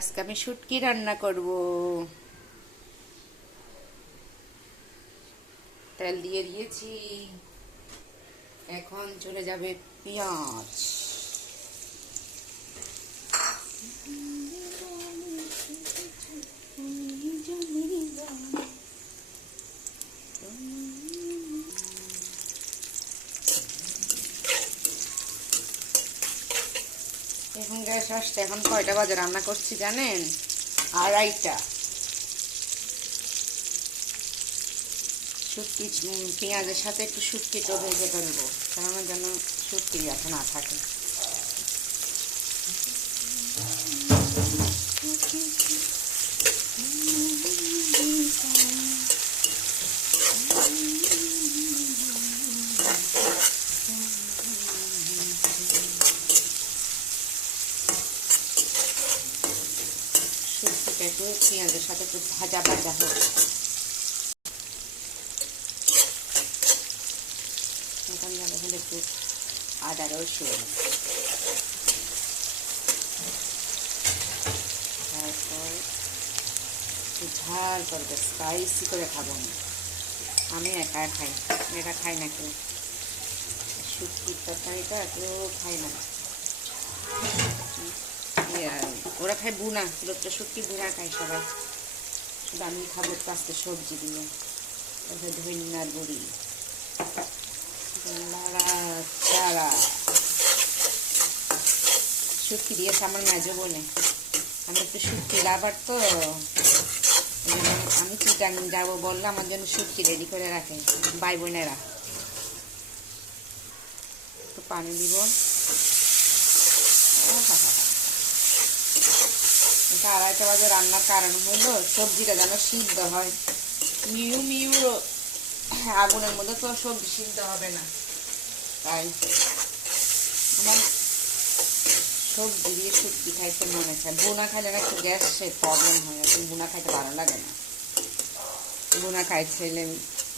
আজকে আমি শুটকি রান্না করব। তেল দিয়ে দিয়েছি, এখন চলে যাবে পেঁয়াজ। এখন গ্যাস আসতে এখন কয়টা বাজে রান্না করছি জানেন? 2:30টা। শুটকি পেঁয়াজের সাথে একটু শুটকিটা ভেজে ফেলবো, কেন যেন শুটকি যাতে না থাকে। শুটকিটা একটু পেঁয়াজের সাথে একটু ভাজা ভাজা হোক। এখন যাবে হলে একটু আদা রসুন, তারপর একটু ঝাল করবে, স্পাইসি করে খাবো। আমি একা খাই, একা খাই না কেউ। শুটকির তরকারিটা কেউ খাই না। ওরা খায় বুনা, লোকটা শুটকি বুনা খায় সবাই, শুধু আমি খাবো একটু আস্তে সবজি দিয়ে। তারপরে ধনিয়ার গুঁড়ি, চারা। শুটকি দিয়েছে আমার মেজো বলে, আমি একটু শুটকি লাভার তো, আমি চিটাং যাবো বললে আমার জন্য শুটকি রেডি করে রাখে ভাই বোনেরা। একটু পানি দিব। এটা 2:30 বাজে রান্নার কারণ হলো সবজিটা যেন সিদ্ধ হয়। মিউ মিউ আগুনের মধ্যে তো সবজি সিদ্ধ হবে না, তাই আমার সবজি দিয়ে শুটকি খাইতে মনে চায়। বোনা খাইলে না একটু গ্যাসের প্রবলেম হয়, এখন বোনা খাইতে ভালো লাগে না। বোনা খাই ছেলে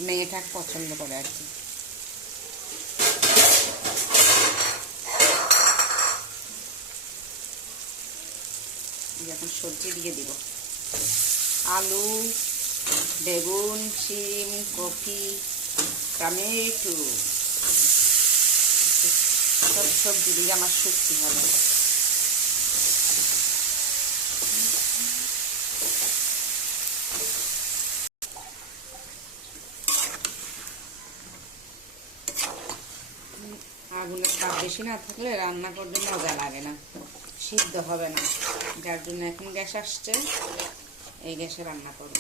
মেয়েটা পছন্দ করে আর কি। এখন সবজি দিয়ে দিব, আলু, বেগুন, শিম, কপি, টমেটো, সব সবজি দিয়ে আমার শুটকি হবে। আগুনের তাপ বেশি না থাকলে রান্না করতে মজা লাগে না, সিদ্ধ হবে না। যার জন্য এখন গ্যাস আসছে, এই গ্যাসে রান্না করব।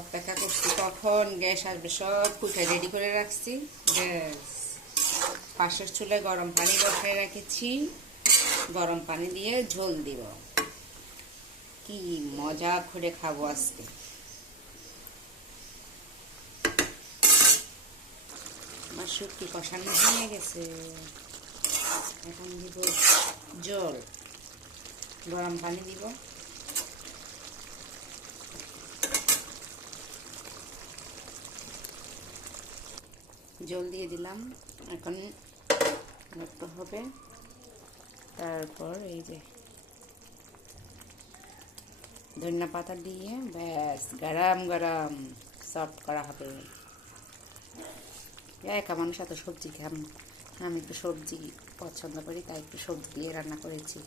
অপেক্ষা করছি কখন গ্যাস আসবে, সব কুটে রেডি করে রাখছি। গ্যাস পাশের চুলায় গরম পানি বসায় রেখেছি, গরম পানি দিয়ে ঝোল দিব। কি মজা করে খাবো আজকে। আমার শুটকি কষানো হয়ে গেছে, এখন দিব জল, গরম পানি দিব। জল দিয়ে দিলাম, এখন রাখতে হবে। তারপর এই যে ধনিয়া পাতা দিয়ে ব্যাস গরম গরম সার্ভ করা হবে। একা মানুষ এত সবজি খাম, আমি একটু সবজি পছন্দ করি, তাই একটু সবজি দিয়ে রান্না করেছি।